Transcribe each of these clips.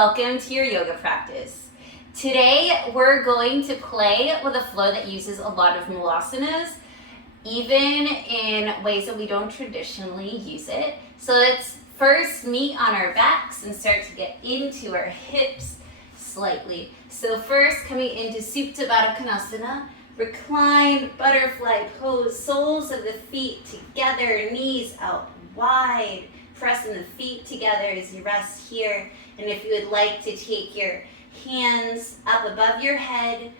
welcome to your yoga practice. Today we're going to play with a flow that uses a lot of Malasanas, even in ways that we don't traditionally use it. So let's first meet on our backs and start to get into our hips slightly. So first, coming into Supta Badakanasana, reclined butterfly pose, soles of the feet together, knees out wide, pressing the feet together as you rest here. And if you would like to take your hands up above your head,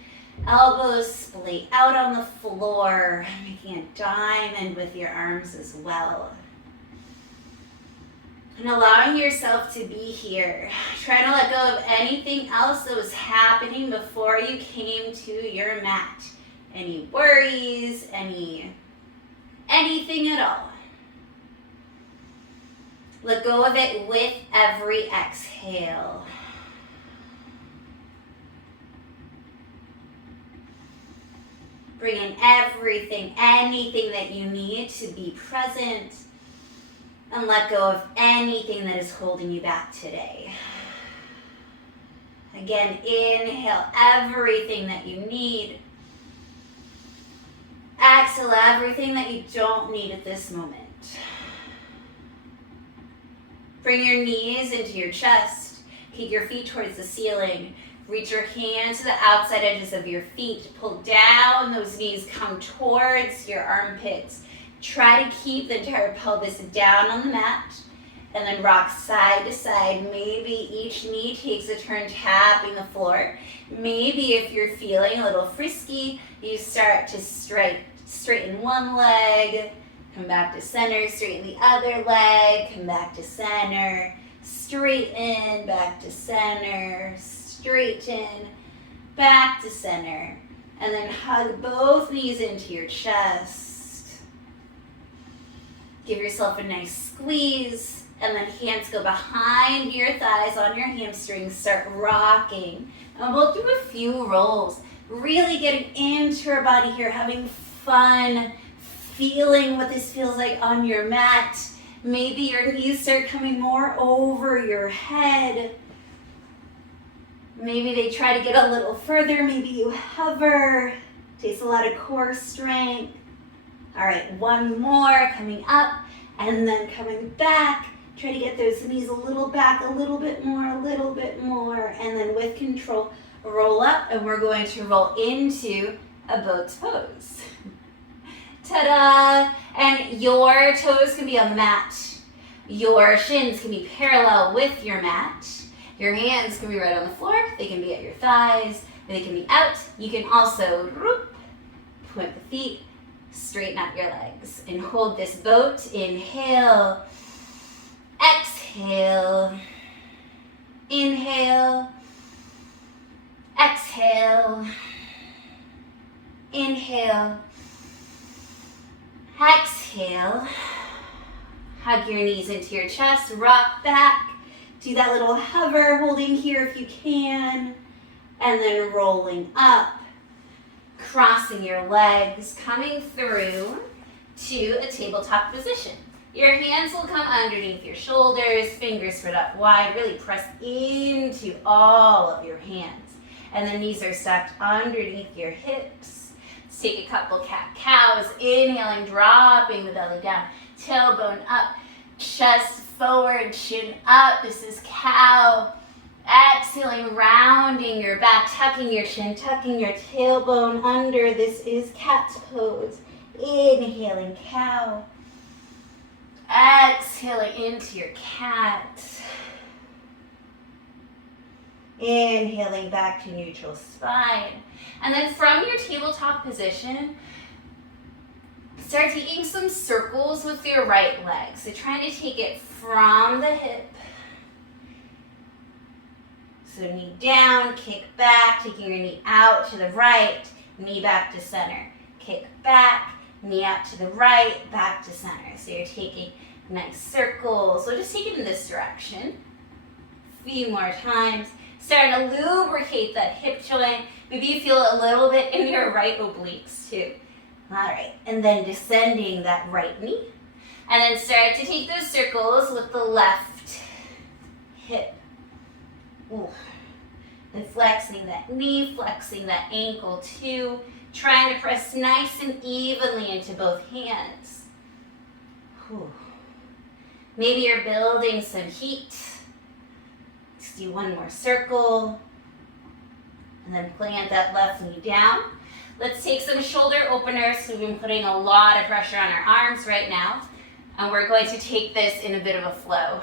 elbows splay out on the floor, making a diamond with your arms as well. And allowing yourself to be here. Trying to let go of anything else that was happening before you came to your mat. Any worries, anything at all. Let go of it with every exhale. Bring in everything, anything that you need to be present, and let go of anything that is holding you back today. Again, inhale everything that you need. Exhale everything that you don't need at this moment. Bring your knees into your chest. Kick your feet towards the ceiling. Reach your hands to the outside edges of your feet. Pull down those knees. Come towards your armpits. Try to keep the entire pelvis down on the mat. And then rock side to side. Maybe each knee takes a turn tapping the floor. Maybe if you're feeling a little frisky, you start to straighten one leg. Come back to center, straighten the other leg, come back to center, straighten, back to center, straighten, back to center. And then hug both knees into your chest. Give yourself a nice squeeze, and then hands go behind your thighs on your hamstrings, start rocking. And we'll do a few rolls, really getting into your body here, having fun, feeling what this feels like on your mat. Maybe your knees start coming more over your head. Maybe they try to get a little further. Maybe you hover. Takes a lot of core strength. All right, one more, coming up and then coming back. Try to get those knees a little back, a little bit more, and then with control, roll up, and we're going to roll into a boat's pose. Ta-da! And your toes can be on the mat. Your shins can be parallel with your mat. Your hands can be right on the floor. They can be at your thighs. They can be out. You can also point the feet, straighten out your legs, and hold this boat. Inhale, exhale, inhale, exhale, inhale, exhale. Hug your knees into your chest, rock back. Do that little hover, holding here if you can. And then rolling up, crossing your legs, coming through to a tabletop position. Your hands will come underneath your shoulders, fingers spread out wide, really press into all of your hands. And the knees are stacked underneath your hips. Let's take a couple cat-cows, inhaling, dropping the belly down, tailbone up, chest forward, chin up. This is cow. Exhaling, rounding your back, tucking your chin, tucking your tailbone under. This is cat's pose. Inhaling, cow. Exhaling into your cat. Inhaling back to neutral spine. And then from your tabletop position, start taking some circles with your right leg. So trying to take it from the hip. So knee down, kick back, taking your knee out to the right, knee back to center. Kick back, knee out to the right, back to center. So you're taking nice circles. So just take it in this direction. A few more times. Starting to lubricate that hip joint. Maybe you feel a little bit in your right obliques too. All right, and then descending that right knee. And then start to take those circles with the left hip. Ooh. And flexing that knee, flexing that ankle too. Trying to press nice and evenly into both hands. Ooh. Maybe you're building some heat. Let's do one more circle. And then plant that left knee down. Let's take some shoulder openers. We've been putting a lot of pressure on our arms right now. And we're going to take this in a bit of a flow.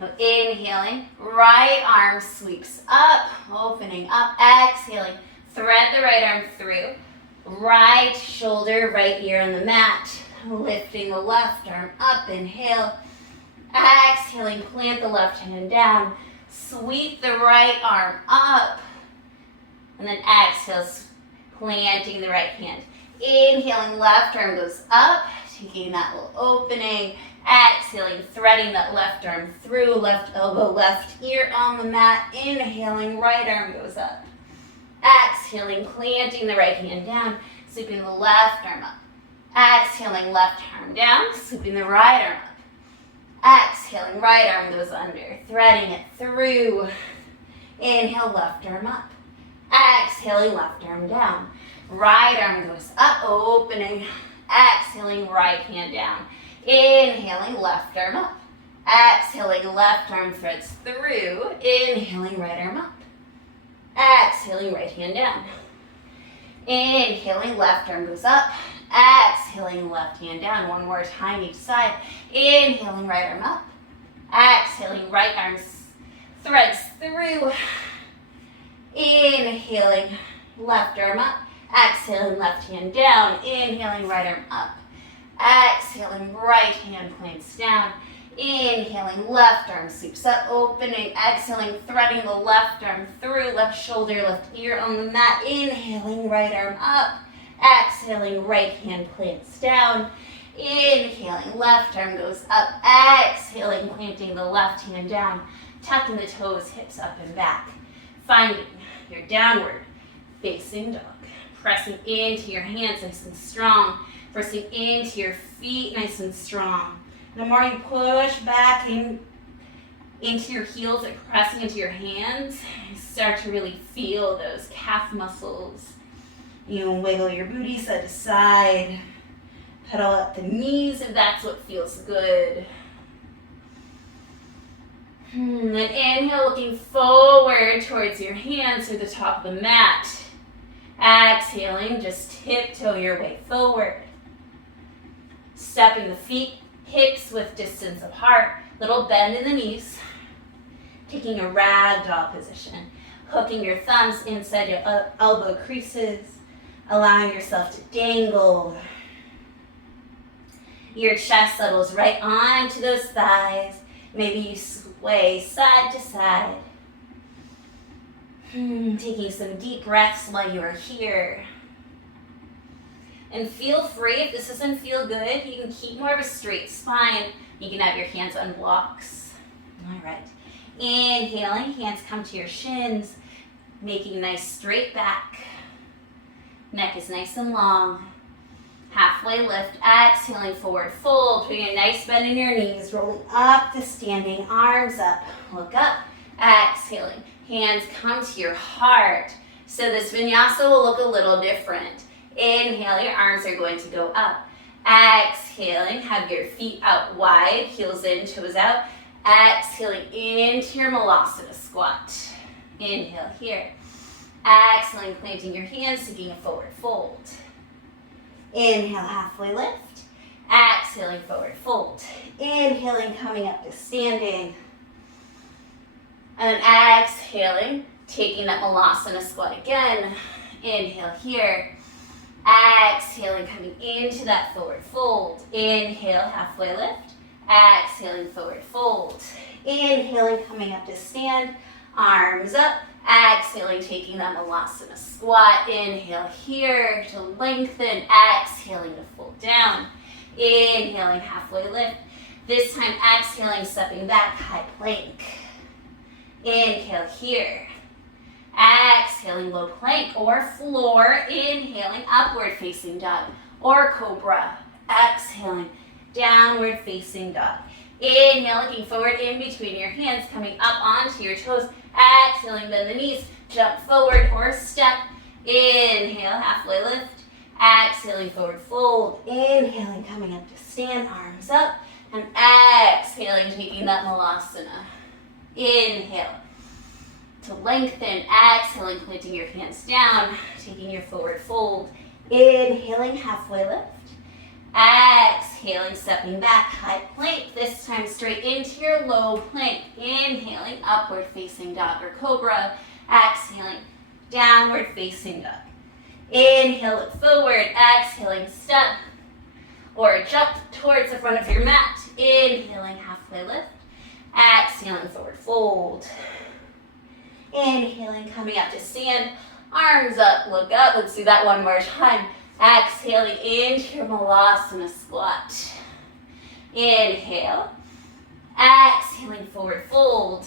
So inhaling, right arm sweeps up, opening up, exhaling. Thread the right arm through. Right shoulder, right ear on the mat. Lifting the left arm up, inhale. Exhaling, plant the left hand down. Sweep the right arm up. And then exhale, planting the right hand. Inhaling, left arm goes up, taking that little opening. Exhaling, threading that left arm through, left elbow, left ear on the mat. Inhaling, right arm goes up. Exhaling, planting the right hand down, sweeping the left arm up. Exhaling, left arm down, sweeping the right arm up. Exhaling, right arm goes under, threading it through. Inhale, left arm up. Exhaling, left arm down. Right arm goes up, opening. Exhaling, right hand down. Inhaling, left arm up. Exhaling, left arm threads through. Inhaling, right arm up. Exhaling, right hand down. Inhaling, left arm goes up. Exhaling, left hand down. One more time each side. Inhaling, right arm up. Exhaling, right arm threads through. Inhaling, left arm up. Exhaling, left hand down. Inhaling, right arm up. Exhaling, right hand plants down. Inhaling, left arm sweeps up, opening. Exhaling, threading the left arm through, left shoulder, left ear on the mat. Inhaling, right arm up. Exhaling, right hand plants down. Inhaling, left arm goes up. Exhaling, planting the left hand down. Tucking the toes, hips up and back. Finding your downward facing dog. Pressing into your hands nice and strong. Pressing into your feet nice and strong. The more you push back into your heels and pressing into your hands, you start to really feel those calf muscles. You wiggle your booty side to side. Pedal up the knees if that's what feels good. Then inhale, looking forward towards your hands to the top of the mat. Exhaling, just tiptoe your way forward. Stepping the feet, hips width distance apart. Little bend in the knees. Taking a ragdoll position. Hooking your thumbs inside your elbow creases. Allowing yourself to dangle. Your chest settles right onto those thighs. Maybe you sway side to side. Taking some deep breaths while you are here. And feel free, if this doesn't feel good, you can keep more of a straight spine. You can have your hands on blocks. All right. Inhaling, hands come to your shins, making a nice straight back. Neck is nice and long. Halfway lift, exhaling, forward fold. Putting a nice bend in your knees, rolling up to standing, arms up. Look up, exhaling. Hands come to your heart. So this vinyasa will look a little different. Inhale, your arms are going to go up. Exhaling, have your feet out wide, heels in, toes out. Exhaling into your Malasana squat. Inhale here. Exhaling, planting your hands, taking a forward fold. Inhale, halfway lift. Exhaling, forward fold. Inhaling, coming up to standing. And then exhaling, taking that Malasana squat again. Inhale here. Exhaling, coming into that forward fold. Inhale, halfway lift. Exhaling, forward fold. Inhaling, coming up to stand. Arms up. Exhaling, taking that Malasana squat. Inhale here to lengthen. Exhaling to fold down. Inhaling, halfway lift. This time exhaling, stepping back, high plank. Inhale here. Exhaling, low plank or floor. Inhaling, upward facing dog or cobra. Exhaling, downward facing dog. Inhale, looking forward in between your hands, coming up onto your toes. Exhaling, bend the knees, jump forward or step. Inhale, halfway lift. Exhaling, forward fold. Inhaling, coming up to stand, arms up. And exhaling, taking that Malasana. Inhale to lengthen. Exhaling, planting your hands down, taking your forward fold. Inhaling, halfway lift. Exhaling, stepping back, high plank. This time straight into your low plank. Inhaling, upward facing dog or cobra. Exhaling, downward facing dog. Inhale, look forward. Exhaling, step or jump towards the front of your mat. Inhaling, halfway lift. Exhaling, forward fold. Inhaling, coming up to stand. Arms up, look up. Let's do that one more time. Exhaling into your Malasana squat. Inhale. Exhaling, forward fold.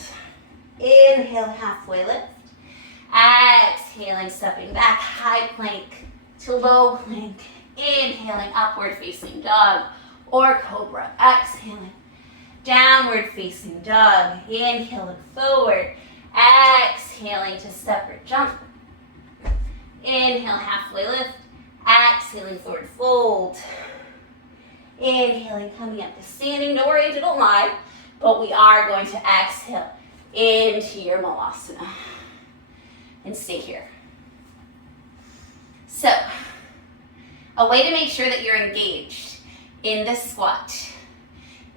Inhale, halfway lift. Exhaling, stepping back, high plank to low plank. Inhaling, upward facing dog or cobra. Exhaling, downward facing dog. Inhale, look forward. Exhaling to step or jump. Inhale, halfway lift. Exhaling, forward fold. Inhaling, coming up to standing. Don't worry, don't lie. But we are going to exhale into your Malasana. And stay here. So, a way to make sure that you're engaged in this squat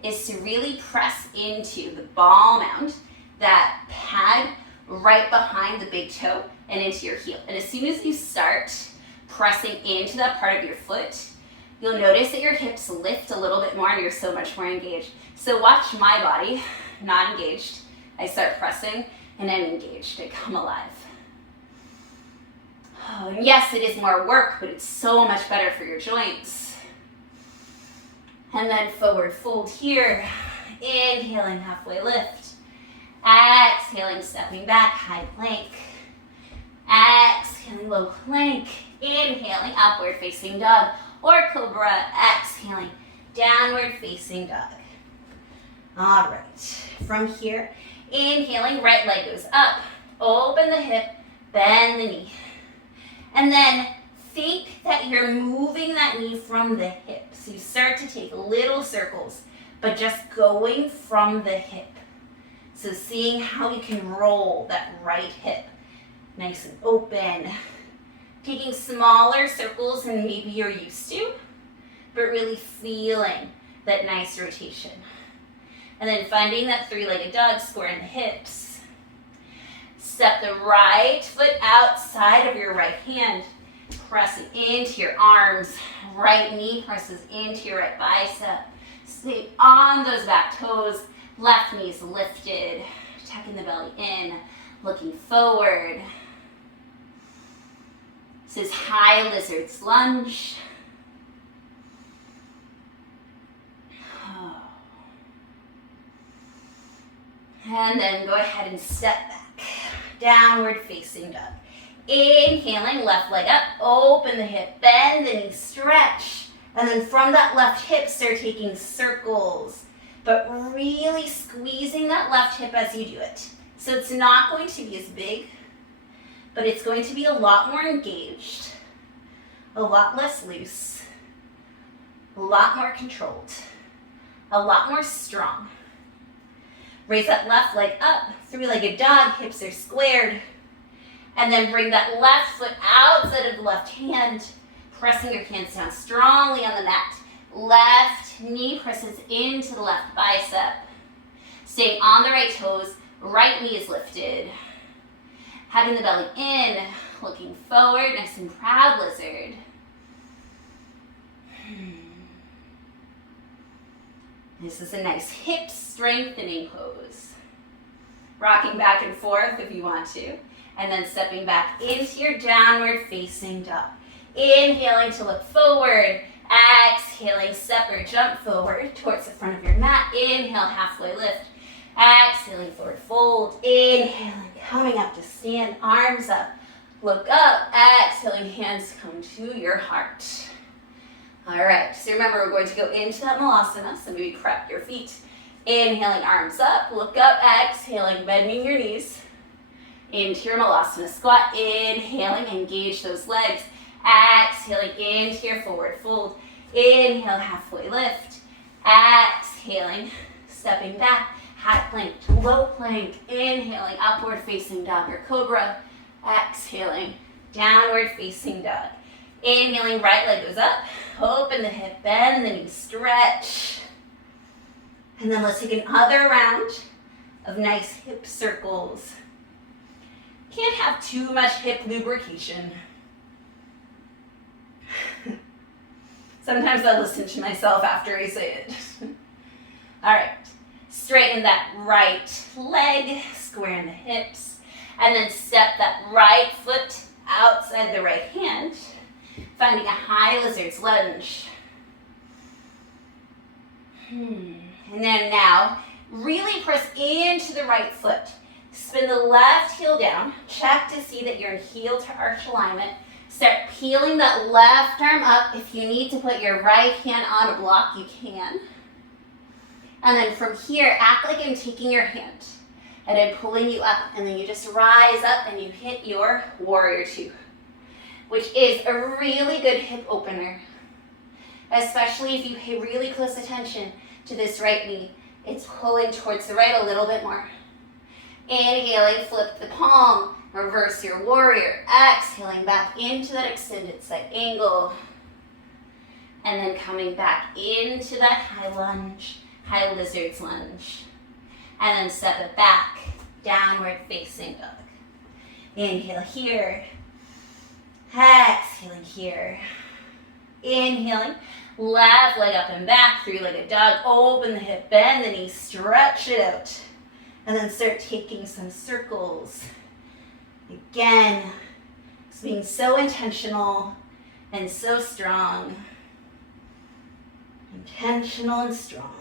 is to really press into the ball mound, that pad right behind the big toe and into your heel. And as soon as you start pressing into that part of your foot, you'll notice that your hips lift a little bit more and you're so much more engaged. So watch my body, not engaged. I start pressing and I'm engaged. I come alive. Oh, and yes, it is more work, but it's so much better for your joints. And then forward fold here. Inhaling, halfway lift. Exhaling, stepping back, high plank. Exhaling, low plank. Inhaling, upward facing dog or cobra. Exhaling, downward facing dog. All right, from here, inhaling, right leg goes up. Open the hip, bend the knee. And then think that you're moving that knee from the hip. So you start to take little circles, but just going from the hip. So seeing how you can roll that right hip. Nice and open. Taking smaller circles than maybe you're used to, but really feeling that nice rotation. And then finding that three-legged dog, square in the hips. Step the right foot outside of your right hand, pressing into your arms. Right knee presses into your right bicep. Stay on those back toes. Left knee's lifted. Tucking the belly in, looking forward. This is high lizard's lunge. And then go ahead and step back. Downward facing dog. Inhaling, left leg up, open the hip, bend the knee, stretch. And then from that left hip, start taking circles, but really squeezing that left hip as you do it. So it's not going to be as big, but it's going to be a lot more engaged, a lot less loose, a lot more controlled, a lot more strong. Raise that left leg up, three-legged dog, hips are squared. And then bring that left foot outside of the left hand, pressing your hands down strongly on the mat. Left knee presses into the left bicep. Staying on the right toes, right knee is lifted. Having the belly in, looking forward, nice and proud lizard. This is a nice hip strengthening pose. Rocking back and forth if you want to. And then stepping back into your downward facing dog. Inhaling to look forward. Exhaling, step or jump forward towards the front of your mat. Inhale, halfway lift. Exhaling, forward fold. Inhaling, coming up to stand, arms up. Look up. Exhaling, hands come to your heart. All right, so remember we're going to go into that Malasana, so maybe prep your feet Inhaling, arms up, look up, exhaling, bending your knees into your Malasana squat. Inhaling, engage those legs. Exhaling into your forward fold. Inhale, halfway lift. Exhaling, stepping back, high plank to low plank. Inhaling, upward facing dog or cobra. Exhaling, downward facing dog. Inhaling, right leg goes up. Open the hip, bend the knee, stretch. And then let's take another round of nice hip circles. Can't have too much hip lubrication. Sometimes I listen to myself after I say it. All right, straighten that right leg, square in the hips, and then step that right foot outside the right hand, finding a high lizard's lunge. And then now, really press into the right foot. Spin the left heel down. Check to see that you're in heel to arch alignment. Start peeling that left arm up. If you need to put your right hand on a block, you can. And then from here, act like I'm taking your hand and I'm pulling you up, and then you just rise up and you hit your warrior two, which is a really good hip opener, especially if you pay really close attention to this right knee. It's pulling towards the right a little bit more. Inhaling, flip the palm, reverse your warrior. Exhaling, back into that extended side angle. And then coming back into that high lunge, high lizard's lunge. And then step it back, downward facing dog. Inhale here. Exhaling here. Inhaling, left leg up and back, three-legged dog. Open the hip, bend the knee, stretch it out. And then start taking some circles. Again, it's being so intentional and so strong. Intentional and strong.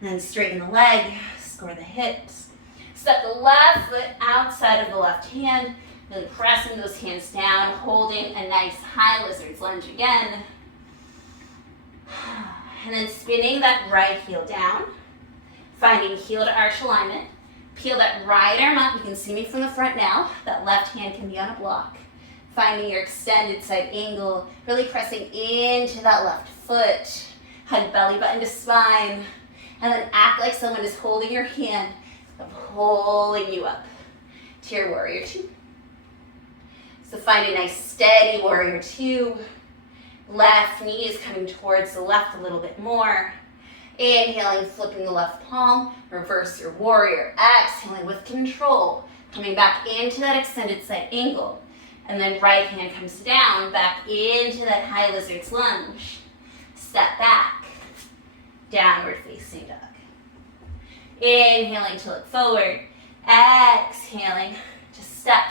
And then straighten the leg, square the hips. Step the left foot outside of the left hand. Really pressing those hands down, holding a nice high lizard's lunge again. And then spinning that right heel down, finding heel to arch alignment. Peel that right arm up. You can see me from the front now. That left hand can be on a block. Finding your extended side angle, really pressing into that left foot. Hug belly button to spine. And then act like someone is holding your hand and pulling you up to your warrior two. So find a nice steady warrior two. Left knee is coming towards the left a little bit more. Inhaling, flipping the left palm, reverse your warrior. Exhaling with control, coming back into that extended side angle. And then right hand comes down, back into that high lizard's lunge. Step back, downward facing dog. Inhaling to look forward. Exhaling to step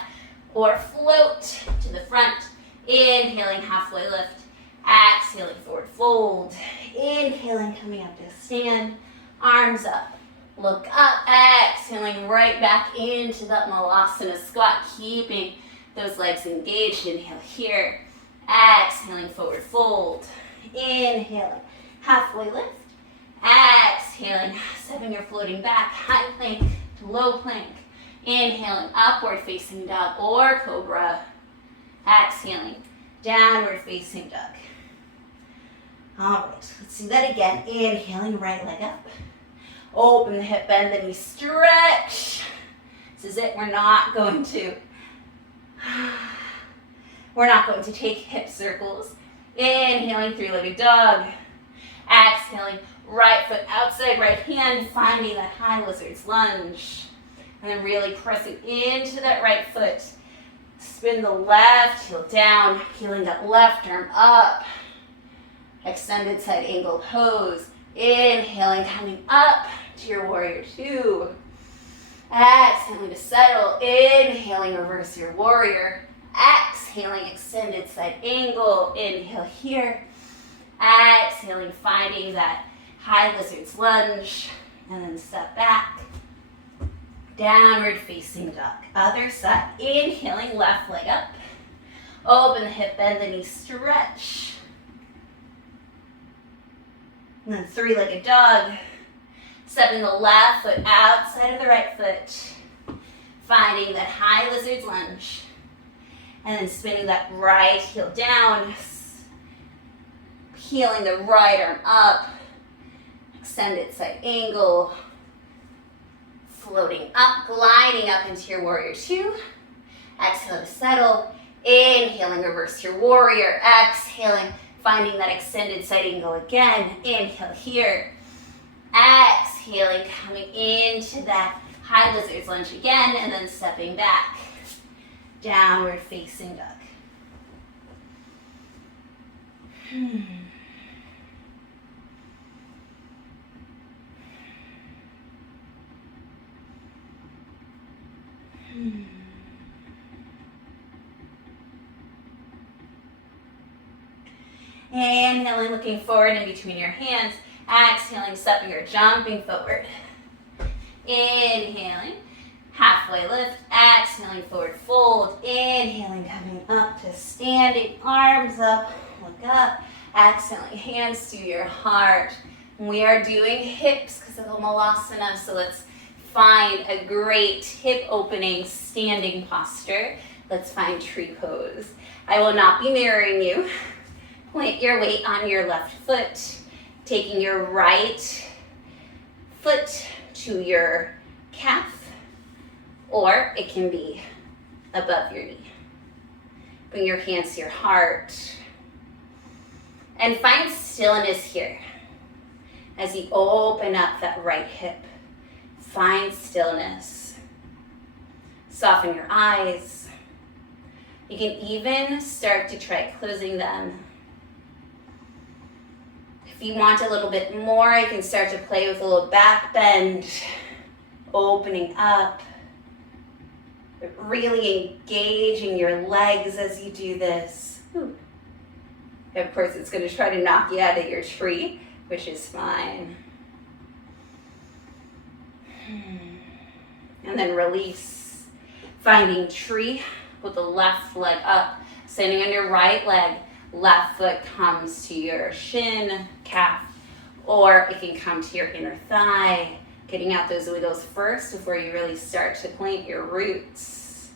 or float to the front. Inhaling, halfway lift. Exhaling, forward fold. Inhaling, coming up to stand. Arms up. Look up. Exhaling, right back into that Malasana squat. Keeping those legs engaged. Inhale here. Exhaling, forward fold. Inhaling, halfway lift. Exhaling, stepping or floating back. High plank to low plank. Inhaling, upward facing dog or cobra. Exhaling, downward facing dog. All right, let's do that again. Inhaling, right leg up. Open the hip, bend the knee, stretch. This is it. We're not going to take hip circles. Inhaling, three-legged dog. Exhaling, right foot outside, right hand, finding that high lizard's lunge. And then really pressing into that right foot. Spin the left heel down, peeling that left arm up. Extended side angle pose. Inhaling, coming up to your warrior two. Exhaling to settle. Inhaling, reverse your warrior. Exhaling, extended side angle. Inhale here. Exhaling, finding that high lizard's lunge. And then step back. Downward facing dog. Other side. Inhaling, left leg up. Open the hip, bend the knee, stretch. And then three-legged dog. Stepping the left foot outside of the right foot. Finding that high lizard's lunge. And then spinning that right heel down. Peeling the right arm up. Extended side angle. Floating up, gliding up into your warrior two. Exhale to settle. Inhaling, reverse your warrior. Exhaling, finding that extended side angle again. Inhale here. Exhaling, coming into that high lizard's lunge again, and then stepping back. Downward facing dog. Inhaling, looking forward in between your hands. Exhaling, stepping or jumping forward. Inhaling, halfway lift. Exhaling, forward fold. Inhaling, coming up to standing, arms up, look up. Exhaling, hands to your heart. We are doing hips because of the Malasana, so let's find a great hip opening standing posture. Let's find tree pose. I will not be mirroring you. Plant your weight on your left foot, taking your right foot to your calf, or it can be above your knee. Bring your hands to your heart, and find stillness here. As you open up that right hip, find stillness. Soften your eyes. You can even start to try closing them. If you want a little bit more, you can start to play with a little back bend, opening up, but really engaging your legs as you do this. Ooh. Of course, it's going to try to knock you out of your tree, which is fine. And then release. Finding tree with the left leg up, standing on your right leg. Left foot comes to your shin, calf, or it can come to your inner thigh. Getting out those wiggles first before you really start to plant your roots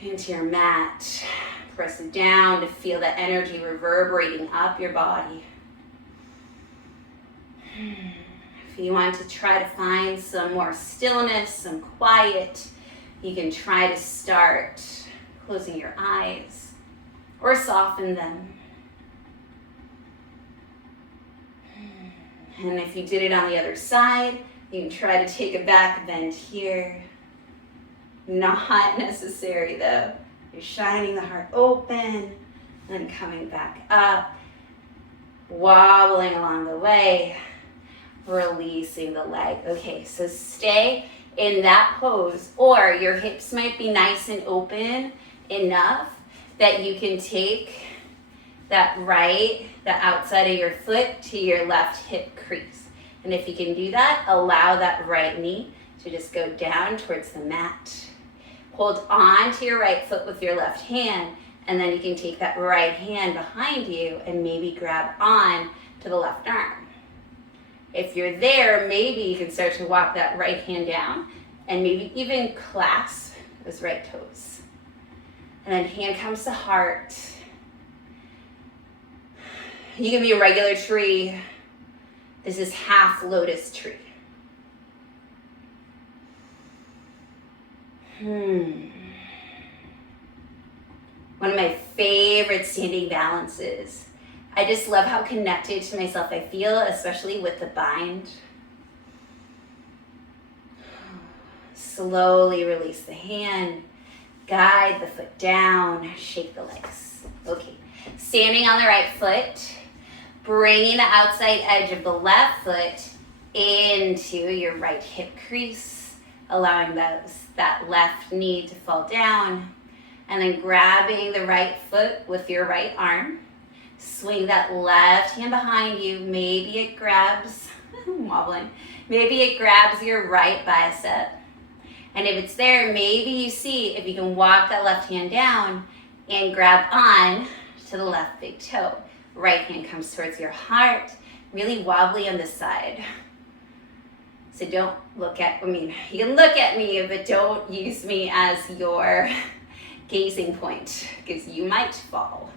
into your mat. Press down to feel the energy reverberating up your body. If you want to try to find some more stillness, some quiet, you can try to start closing your eyes or soften them. And if you did it on the other side, you can try to take a back bend here. Not necessary though. You're shining the heart open, and coming back up, wobbling along the way, releasing the leg. Okay, so stay in that pose, or your hips might be nice and open enough that you can take that the outside of your foot to your left hip crease. And if you can do that, allow that right knee to just go down towards the mat. Hold on to your right foot with your left hand, and then you can take that right hand behind you and maybe grab on to the left arm. If you're there, maybe you can start to walk that right hand down and maybe even clasp those right toes. And then hand comes to heart. You can be a regular tree. This is half lotus tree. One of my favorite standing balances. I just love how connected to myself I feel, especially with the bind. Slowly release the hand. Guide the foot down, shake the legs. Okay, standing on the right foot, bringing the outside edge of the left foot into your right hip crease, allowing that left knee to fall down, and then grabbing the right foot with your right arm. Swing that left hand behind you. Maybe it grabs, I'm wobbling, maybe it grabs your right bicep. And if it's there, maybe you see if you can walk that left hand down and grab on to the left big toe. Right hand comes towards your heart. really wobbly on this side. So don't look at, you can look at me, but don't use me as your gazing point because you might fall.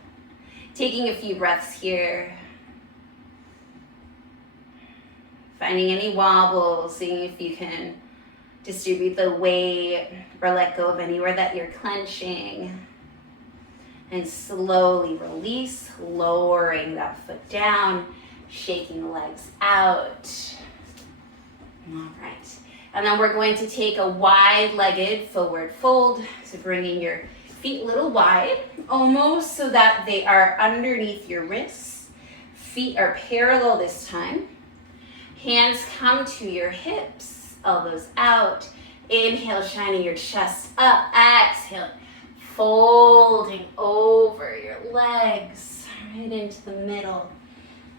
Taking a few breaths here. Finding any wobbles, seeing if you can distribute the weight or let go of anywhere that you're clenching. And slowly release, lowering that foot down, shaking the legs out. All right. And then we're going to take a wide-legged forward fold. So bringing your feet a little wide, almost so that they are underneath your wrists. Feet are parallel this time. Hands come to your hips, elbows out. Inhale, shining your chest up. Exhale, folding over your legs right into the middle.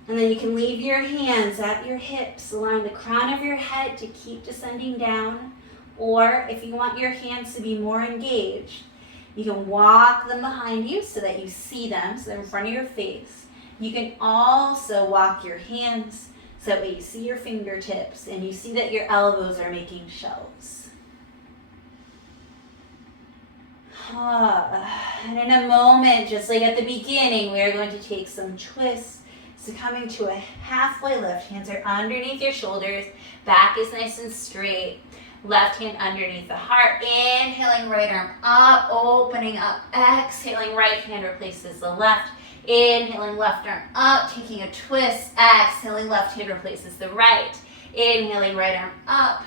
And then you can leave your hands at your hips, allowing the crown of your head to keep descending down. Or if you want your hands to be more engaged, you can walk them behind you so that you see them, so they're in front of your face. You can also walk your hands so that way you see your fingertips and you see that your elbows are making shelves. And in a moment, just like at the beginning, we are going to take some twists. So coming to a halfway lift, hands are underneath your shoulders, back is nice and straight. Left hand underneath the heart, inhaling right arm up, opening up, exhaling right hand replaces the left. Inhaling left arm up, taking a twist, exhaling left hand replaces the right. Inhaling right arm up,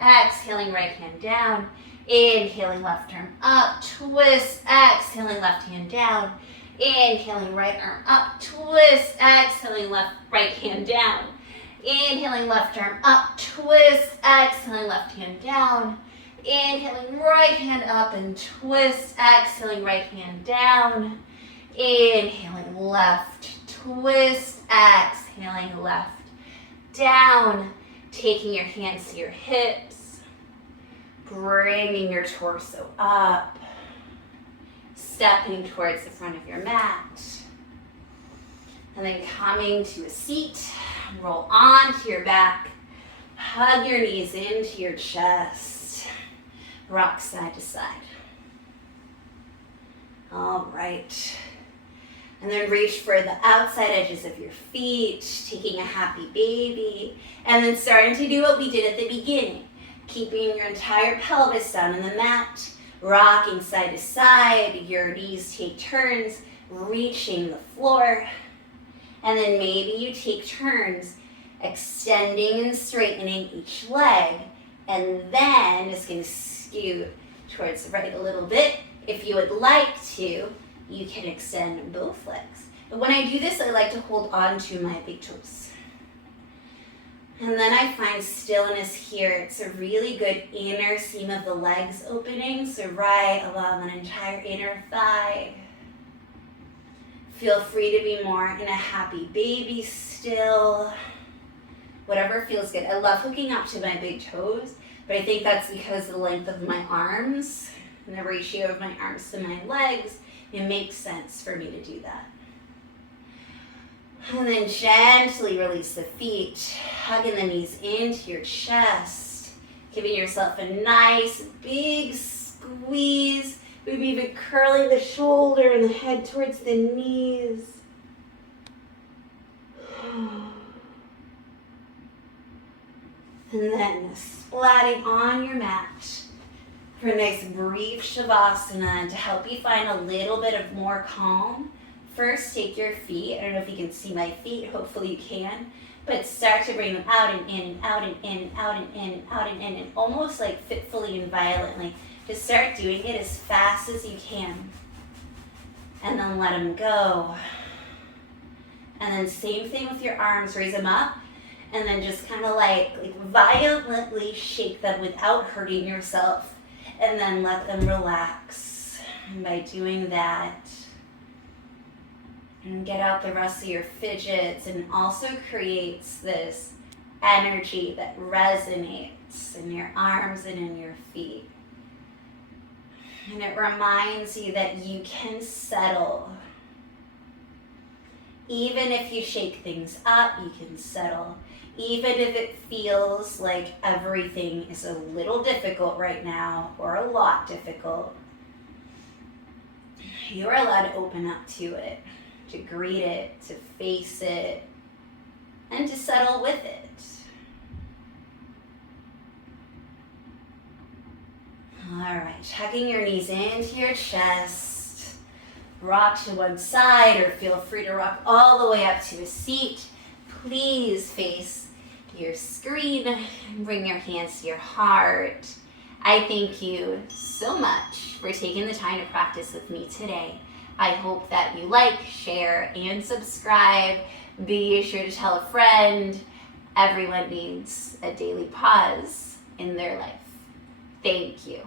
exhaling right hand down. Inhaling left arm up, twist, exhaling left hand down. Inhaling right arm up, twist, exhaling right hand down. Inhaling left arm up, twist, exhaling left hand down. Inhaling right hand up and twist, exhaling right hand down. Inhaling left, twist, exhaling left, down. Taking your hands to your hips, bringing your torso up, stepping towards the front of your mat, and then coming to a seat. Roll onto your back, hug your knees into your chest, rock side to side. All right. And then reach for the outside edges of your feet, taking a happy baby, and then starting to do what we did at the beginning, keeping your entire pelvis down on the mat, rocking side to side, your knees take turns, reaching the floor. And then maybe you take turns extending and straightening each leg, and then it's going to skew towards the right a little bit. If you would like to, you can extend both legs. But when I do this, I like to hold on to my big toes. And then I find stillness here. It's a really good inner seam of the legs opening, so right along an entire inner thigh. Feel free to be more in a happy baby still. Whatever feels good. I love hooking up to my big toes, but I think that's because of the length of my arms and the ratio of my arms to my legs. It makes sense for me to do that. And then gently release the feet, hugging the knees into your chest, giving yourself a nice big squeeze. Maybe even curling the shoulder and the head towards the knees. And then splatting on your mat for a nice brief Shavasana to help you find a little bit of more calm. First, take your feet. I don't know if you can see my feet. Hopefully you can. But start to bring them out and in and out and in and out and in and out and in, and almost like fitfully and violently. Just start doing it as fast as you can. And then let them go. And then same thing with your arms. Raise them up. And then just kind of like violently shake them without hurting yourself. And then let them relax. And by doing that, and get out the rest of your fidgets, and also creates this energy that resonates in your arms and in your feet. And it reminds you that you can settle. Even if you shake things up, you can settle. Even if it feels like everything is a little difficult right now or a lot difficult, you're allowed to open up to it, to greet it, to face it, and to settle with it. All right, tucking your knees into your chest. Rock to one side or feel free to rock all the way up to a seat. Please face your screen and bring your hands to your heart. I thank you so much for taking the time to practice with me today. I hope that you like, share, and subscribe. Be sure to tell a friend. Everyone needs a daily pause in their life. Thank you.